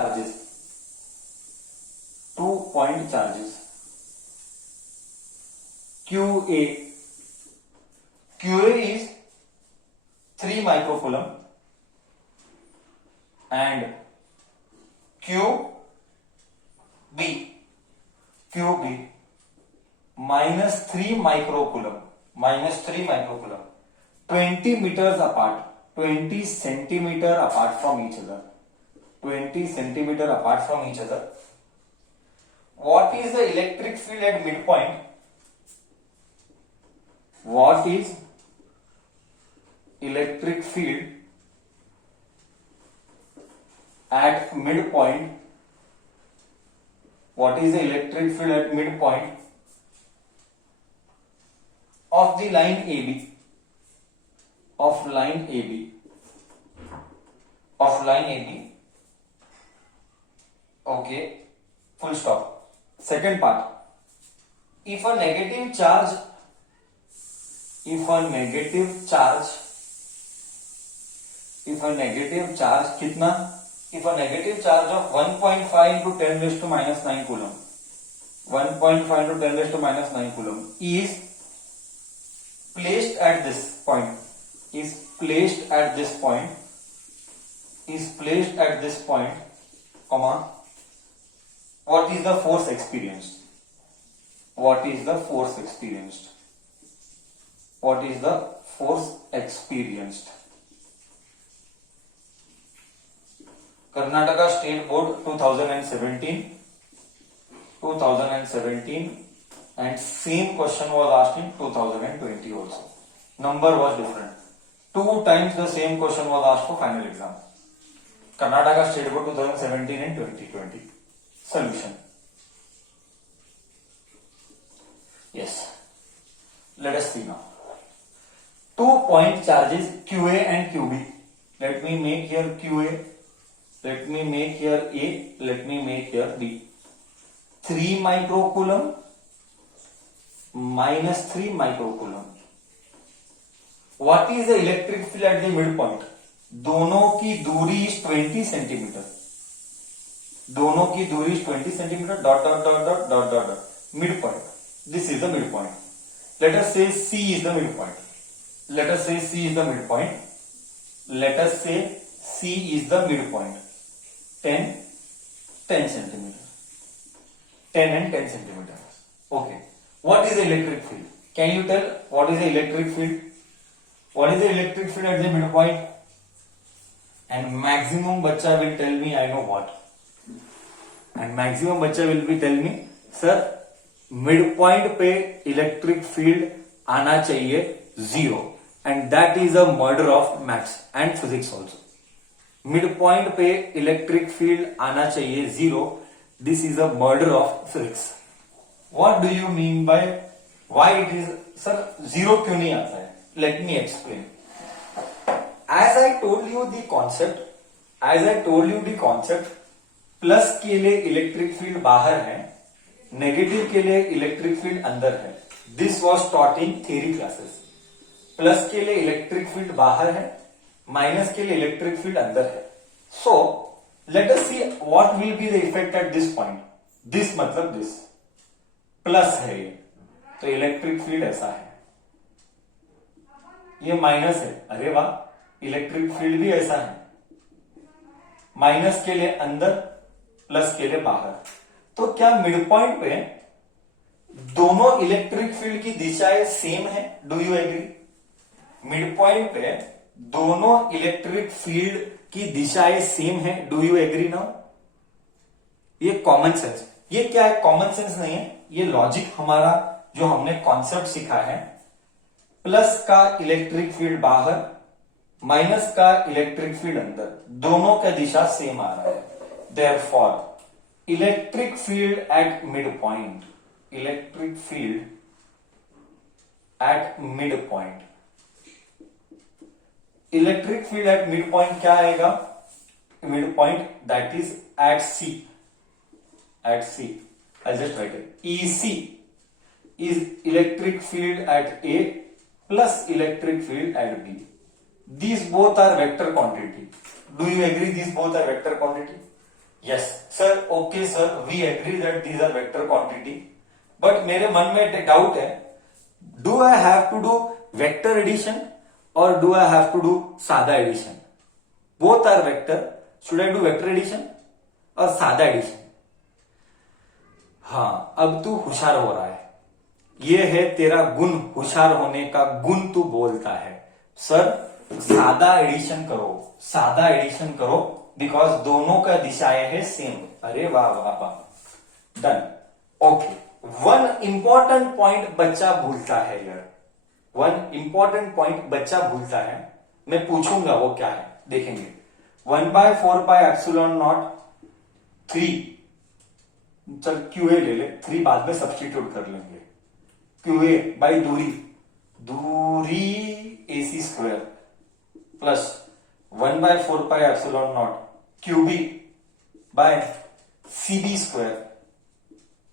charges. 2-point charges. QA. QA is 3 microcoulomb and QB minus 3 microcoulomb. 20 meters apart, 20 centimeter apart from each other. 20 centimeter apart from each other. What is the electric field at midpoint? What is electric field at midpoint? What is the electric field at midpoint of the line AB? Of line AB. Of line AB. Okay. Full stop. Second part. If a negative charge कितना? If a negative charge of 1.5 into 10 raised to minus 9 coulomb, 1.5 into 10 raised to minus 9 coulomb is placed at this point, comma, what is the force experienced? What is the force experienced? Karnataka State Board 2017 and same question was asked in 2020 also. Number was different. 2 times the same question was asked for final exam. Karnataka State Board 2017 and 2020. Solution. Yes. Let us see now. 2-point charges QA and QB. Let me make here QA. Let me make here A. Let me make here B. 3 microcoulomb minus 3 microcoulomb. What is the electric field at the midpoint? दोनों की दूरी is 20 centimeter. दोनों की दूरी is 20 centimeter. Dot. Midpoint. This is the midpoint. Let us say C is the midpoint. Let us say C is the midpoint. 10 centimeter. 10 and 10 centimeters. Okay. What is the electric field? Can you tell what is the electric field? What is the electric field at the midpoint? And maximum bachcha will tell me I know what. And maximum bachcha will be tell me, sir, midpoint पे electric field आना चाहिए 0. And that is a murder of maths and physics also. Midpoint पे electric field आना चाहिए 0. This is a murder of physics. What do you mean by why it is, sir, 0 क्यों नहीं आता है? Let me explain. As I told you the concept, plus के लिए electric field बाहर है, नेगेटिव के लिए इलेक्ट्रिक फील्ड अंदर है. This was taught in theory classes. Plus के लिए इलेक्ट्रिक फील्ड बाहर है, माइनस के लिए इलेक्ट्रिक फील्ड अंदर है. So let us see what will be the effect at this point. This मतलब दिस प्लस है ये, तो इलेक्ट्रिक फील्ड ऐसा है. ये माइनस है, अरे वाह, इलेक्ट्रिक फील्ड भी ऐसा है. माइनस के लिए अंदर, प्लस के लिए बाहर. तो क्या मिड पॉइंट पे दोनों इलेक्ट्रिक फील्ड की दिशाएं सेम है? Do you agree? Mid point पे दोनों इलेक्ट्रिक फील्ड की दिशाएं सेम है. Do you agree now? ये कॉमन सेंस. ये क्या है? कॉमन सेंस नहीं है, ये लॉजिक हमारा जो हमने कॉन्सेप्ट सीखा है. प्लस का इलेक्ट्रिक फील्ड बाहर, माइनस का इलेक्ट्रिक फील्ड अंदर, दोनों का दिशा सेम आ रहा है. Therefore, electric field at midpoint. Electric field at midpoint. Electric field at midpoint क्या आएगा? Midpoint that is at C. At C. I'll just write it. EC is electric field at A plus electric field at B. These both are vector quantity. Do you agree these both are vector quantity? Yes sir, okay sir, we agree that these are vector quantity, but मेरे मन में doubt है, do I have to do vector addition और do I have to do सादा addition? Both are vector, should I do vector addition और सादा addition? हाँ, अब तू होशियार हो रहा है, ये है तेरा गुण, होशियार होने का गुण तू बोलता है। सर सादा एडिशन करो, सादा एडिशन करो, बिकॉज दोनों का दिशाएं है सेम। अरे वाह वाह वाह, done. Okay, one important point बच्चा भूलता है यार, वन इंपॉर्टेंट पॉइंट बच्चा भूलता है, मैं पूछूंगा वो क्या है, देखेंगे। 1/4πε0 3, चल क्यूए ले ले, 3 बाद में सब्स्टिट्यूट कर लेंगे। क्यूए बाई दूरी, दूरी AC square plus 1/4πε0 QB by CB square,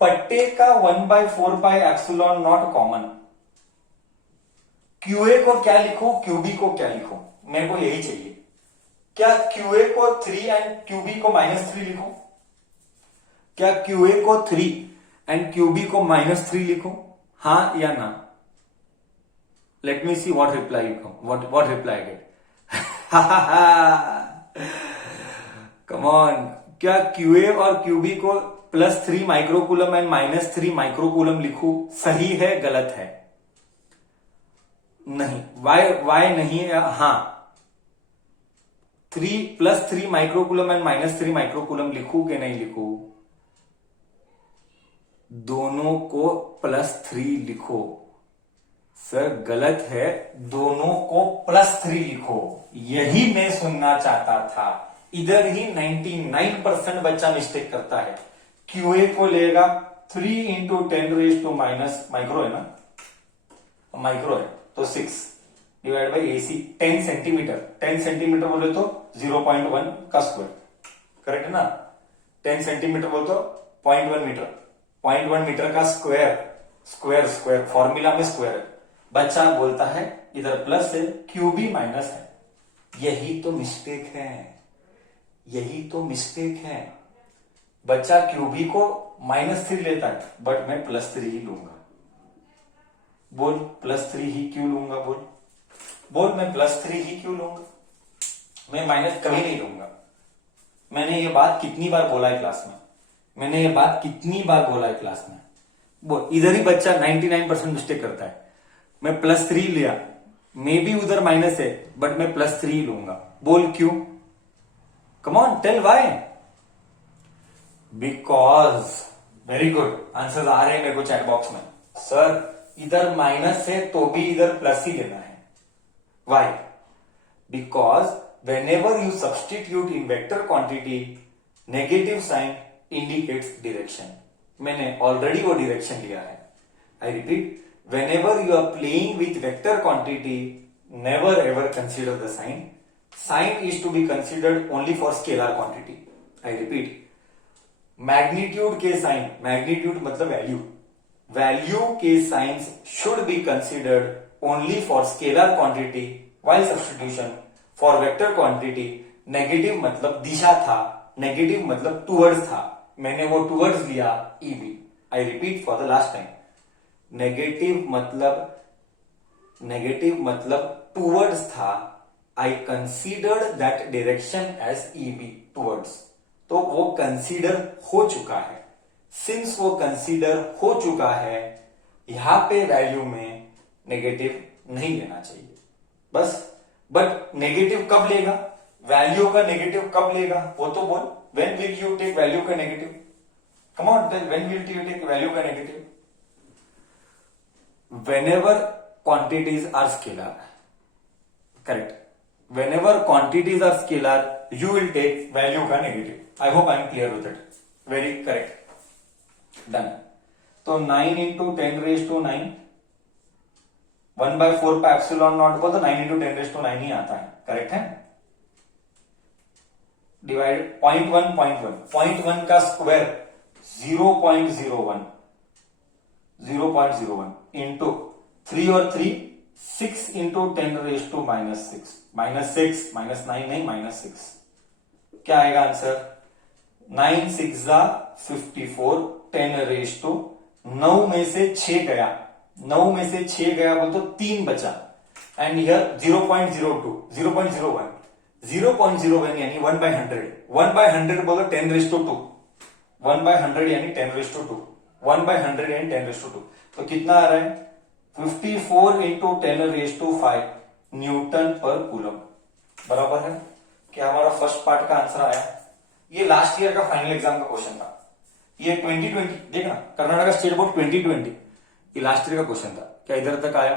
पट्टे का 1/4πε0 कॉमन। क्यूए को क्या लिखूं, क्यूबी को क्या लिखूं, मेरे को यही चाहिए। क्या क्यूए को 3 एंड क्यूबी को -3 लिखूं? क्या क्यूए को 3 एंड क्यूबी को -3 लिखूं? हाँ या ना? Let me see what reply you come, what reply get. Come on, क्या क्यूए और क्यूबी को +3 माइक्रोकूलम एंड -3 माइक्रोकूलम लिखूं? सही है, गलत है? नहीं, वाई नहीं है, हाँ। 3 माइक्रोकूलम एंड -3 माइक्रोकूलम लिखूं कि नहीं लिखूं? दोनों को +3 लिखो। सर गलत है, दोनों को +3 लिखो, यही मैं सुनना चाहता था। इधर ही 99% बच्चा मिस्टेक करता है। क्यूए को लेगा 3 इंटू 10⁻⁻, माइक्रो है ना, माइक्रो है तो 6 divide by AC 10 centimetre, 10 centimetre बोले तो 0.1 का स्क्वायर, करेक्ट है ना? 10 सेंटीमीटर बोले तो 0.1 मीटर, 0.1 मीटर का स्क्वायर, स्क्वायर स्क्वायर फॉर्मूला में स्क्वायर है। बच्चा बोलता है इधर प्लस है, क्यूबी माइनस है। यही तो मिस्टेक है, यही तो मिस्टेक है। बच्चा क्यूबी को -3 लेता है, बट मैं +3 ही लूंगा। बोल +3 ही क्यों लूंगा? बोल बोल, मैं +3 ही क्यों लूंगा? मैं माइनस कभी नहीं लूंगा। मैंने ये बात कितनी बार बोला है क्लास में, मैंने ये बात कितनी बार बोला है क्लास में। बोल, इधर ही बच्चा 99% मिस्टेक करता है। मैं +3 लिया, मे बी उधर माइनस है, बट मैं +3 ही लूंगा। बोल क्यों? Come on tell why. Because, very good, answer आ रहे हैं मेरे को चैट बॉक्स में। सर इधर माइनस है तो भी इधर प्लस ही लेना है। Why? Because whenever you substitute in vector quantity, negative sign indicates direction. मैंने ऑलरेडी वो डायरेक्शन लिया है। I repeat, whenever you are playing with vector quantity, never ever consider the sign. Sign is to be considered only for scalar quantity. I repeat, magnitude के sign, magnitude मतलब value, value के science should be considered only for scalar quantity, while substitution for vector quantity negative मतलब दिशा था, negative मतलब towards था, मैंने वो towards लिया EB। I repeat for the last time, negative मतलब टूवर्ड्स था, I considered that direction as EB, towards. तो वो कंसीडर हो चुका है। सिंस वो कंसीडर हो चुका है, यहां पे वैल्यू में नेगेटिव नहीं लेना चाहिए बस। बट नेगेटिव कब लेगा, वैल्यू का नेगेटिव कब लेगा वो तो बोल। When will you take value का negative? Come on tell, when will you take value का negative? Whenever quantities are scalar, correct. Whenever quantities are scalar you will take value का negative. I hope I am clear with it. Very correct. Done. तो 9 into 10 raised to 9, 1/4πε0 को तो 9 into 10 raised to 9 ही आता है, correct है? Divide 0.1 का square 0.01 into 3 और 3 6 into 10 raised to -6, -9 नहीं -6, क्या आएगा आंसर? 9 6 जा 54, 10 रेज टू 9 में से 6 गया, 9 में से 6 गया बोल तो 3 बचा, एंड हियर 0.02 0.01 0.01 यानी 1/100, 1/100 बोलो 10 रेज टू 2, 1/100 यानी 10 रेज टू 2, 1/100 यानी 10 रेज टू 2, तो कितना आ रहा है 54 into 10 raise to 5 newton per coulomb, बराबर है। क्या हमारा फर्स्ट पार्ट का आंसर आया। ये लास्ट ईयर का फाइनल एग्जाम का क्वेश्चन था, ये 2020 देखना, कर्नाटका स्टेट बोर्ड 2020, ये लास्ट ईयर का क्वेश्चन था। क्या इधर तक आया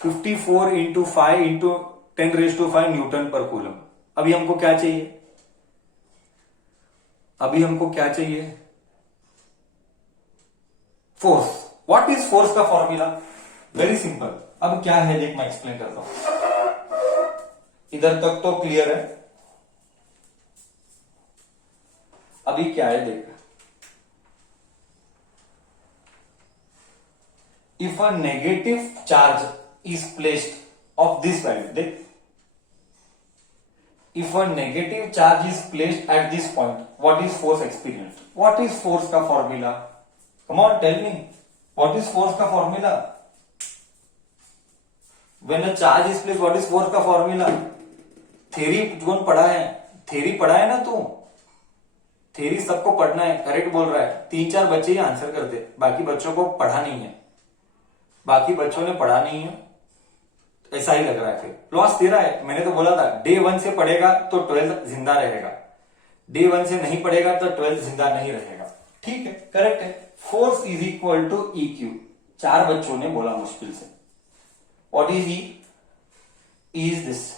54 into 5 into 10 raise to 5 newton per coulomb. अभी हमको क्या चाहिए, अभी हमको क्या चाहिए, फोर्स। व्हाट इज फोर्स का फॉर्मूला, वेरी सिंपल। अब क्या है देख, मैं एक्सप्लेन करता हूं, इधर तक तो क्लियर है। अभी क्या है देख, if a negative charge is placed off this value, देख if a negative charge is placed at this point, what is force experienced. What is force का formula, come on tell me, what is force का formula, when a charge is placed what is force का formula. Theory कौन पढ़ा है, theory पढ़ा है ना तू, थ्योरी सबको पढ़ना है, करेक्ट बोल रहा है। 3-4 बच्चे ही आंसर करते, बाकी बच्चों को पढ़ा नहीं है, बाकी बच्चों ने पढ़ा नहीं है, ऐसा ही लग रहा है। फिर लॉस तेरा है, मैंने तो बोला था डे 1 से पढ़ेगा तो 12th जिंदा रहेगा, डे 1 से नहीं पढ़ेगा तो 12th जिंदा नहीं रहेगा, ठीक है, करेक्ट है। Force is equal to E Q, 4 बच्चों ने बोला मुश्किल से। What is E, is this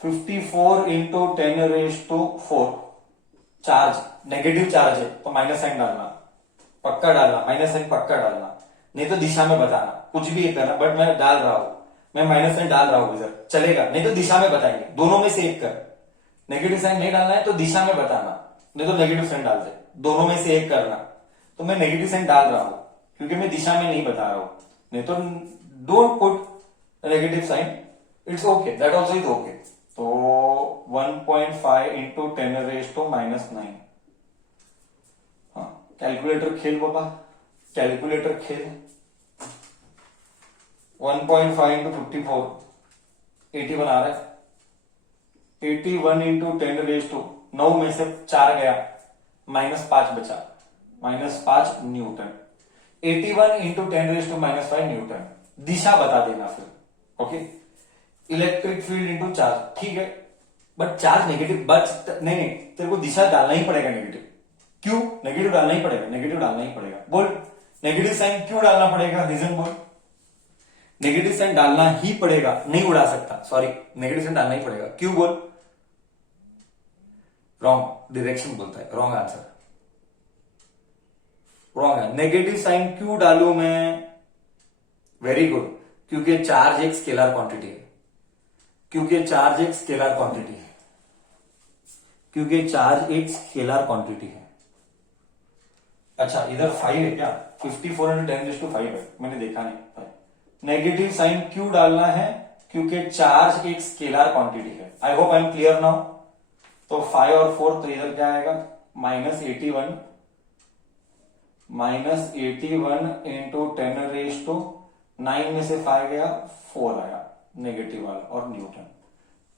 54 into 10 raise to 4, charge negative charge है तो माइनस साइन डालना, पक्का डालना, माइनस साइन पक्का डालना, नहीं तो दिशा में बताना, कुछ भी एक करना, बट मैं डाल रहा हूं, मैं माइनस साइन डाल रहा हूं इधर, चलेगा, नहीं तो दिशा में बताएंगे, दोनों में से एक कर। नेगेटिव साइन नहीं डालना है तो दिशा में बताना, नहीं तो नेगेटिव साइन डाल दे, दोनों में से एक करना। तो मैं नेगेटिव साइन डाल रहा हूं क्योंकि मैं दिशा में नहीं बता रहा हूं, नहीं तो don't put negative sign, it's okay, that also is okay. तो 1.5 इंटू 10 रेज टू -9, हाँ कैलकुलेटर खेल बाबा, कैलकुलेटर खेल। 1.5 इंटू 54 81 आ रहा है, 81 इंटू 10 रेज टू 9 में से 4 गया, -5 बचा, -5 newton. 81 into 10 raise to -5 newton, दिशा बता देना फिर, okay. Electric field into charge, ठीक है, बट चार्ज नेगेटिव नहीं, तेरे को दिशा डालना ही पड़ेगा नेगेटिव, क्यों नेगेटिव डालना ही पड़ेगा, नेगेटिव डालना ही पड़ेगा, बोल नेगेटिव साइन क्यों डालना पड़ेगा, रीजन बोल। नेगेटिव साइन डालना ही पड़ेगा, नहीं उड़ा सकता, सॉरी, नेगेटिव साइन डालना ही पड़ेगा, क्यों बोल, रॉन्ग डायरेक्शन बोलता है, रॉन्ग आंसर, रॉन्ग है। नेगेटिव साइन क्यों डालू मैं, वेरी गुड, क्योंकि चार्ज एक स्केलर क्वांटिटी है, क्योंकि चार्ज एक स्केलर क्वांटिटी है, क्योंकि चार्ज एक स्केलर क्वांटिटी है। अच्छा इधर 5 है क्या, 54 इंटू 10 रेज़ टू 5 है, मैंने देखा नहीं। नेगेटिव साइन क्यों डालना है, क्योंकि चार्ज एक स्केलर क्वांटिटी है। I hope I am clear now. तो 5 और 4 तो इधर क्या आएगा, -81 इंटू 10 रेज़ टू 9 में से 5 गया, 4 आया नेगेटिव वाला, और newton.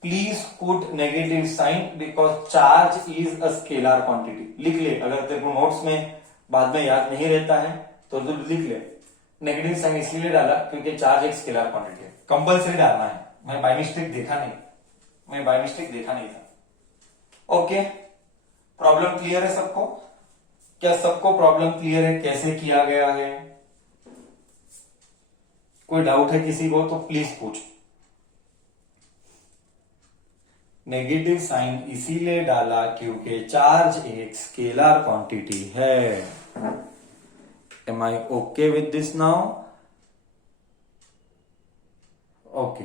Please put negative sign because charge is a scalar quantity. लिख ले, अगर तेरे को नोट्स में बाद में याद नहीं रहता है तो तू लिख ले, नेगेटिव साइन इसलिए डाला क्योंकि चार्ज एक स्केलर क्वांटिटी है, कंपल्सरी डालना है। मैं बाय मिस्टेक देखा नहीं था। ओके, प्रॉब्लम क्लियर है सबको? क्या सबको प्रॉब्लम क्लियर है कैसे किया गया है? कोई डाउट है किसी को तो प्लीज पूछ। नेगेटिव साइन इसीलिए डाला क्योंकि चार्ज एक स्केलर क्वांटिटी है। Am I okay with this now? Okay,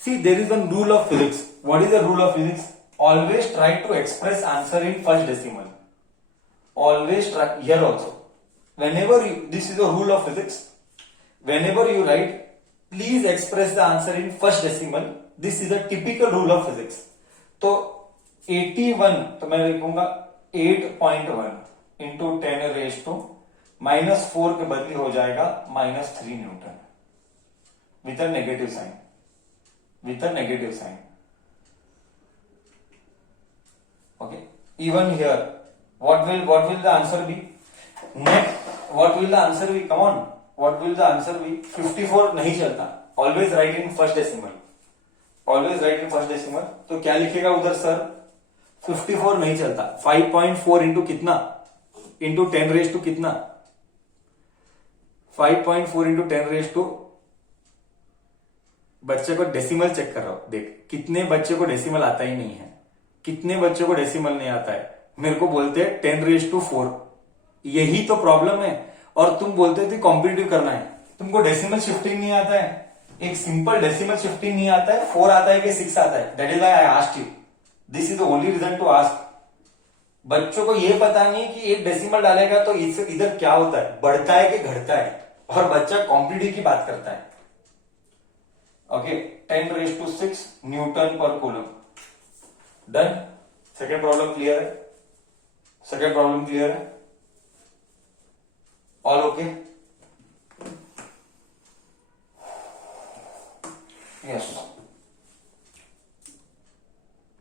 see there is one rule of physics. What is the rule of physics? Always try to express answer in first decimal. Always try here also. Whenever you, this is a rule of physics. Whenever you write, please express the answer in first decimal. This is a typical rule of physics. तो 81 तो मैं लिखूंगा 8.1 into 10⁻⁻⁴ के बदली हो जाएगा -3 newton with a negative sign, with a negative sign. Okay, even here, what will the answer be? Next, what will the answer be? Come on, what will the answer be? 54 नहीं चलता. Always write in first decimal. Always write in first decimal. तो क्या लिखेगा उधर sir? 54 नहीं चलता. 5.4 into कितना? Into 10 raise to कितना? 5.4 इंटू 10 रेज टू, बच्चे को डेसिमल चेक कर रहा हूं. देख कितने बच्चे को डेसिमल आता ही नहीं है, कितने बच्चों को डेसिमल नहीं आता है. मेरे को बोलते हैं 10⁻⁴. यही तो प्रॉब्लम है. और तुम बोलते थे कॉम्पिटिटिव करना है, तुमको डेसिमल शिफ्टिंग नहीं आता है. एक सिंपल डेसिमल शिफ्टिंग नहीं आता है. 4 आता है कि 6 आता है. That is why I asked you. This is the only reason to ask. बच्चों को ये पता नहीं कि एक डेसिमल डालेगा तो इधर क्या होता है, बढ़ता है कि घटता है. और बच्चा कॉम्पिटिटिव की बात करता है. Okay, 10⁻⁶ Newton per coulomb. Done. Second problem clear है? सेकेंड प्रॉब्लम क्लियर है? All okay? यस.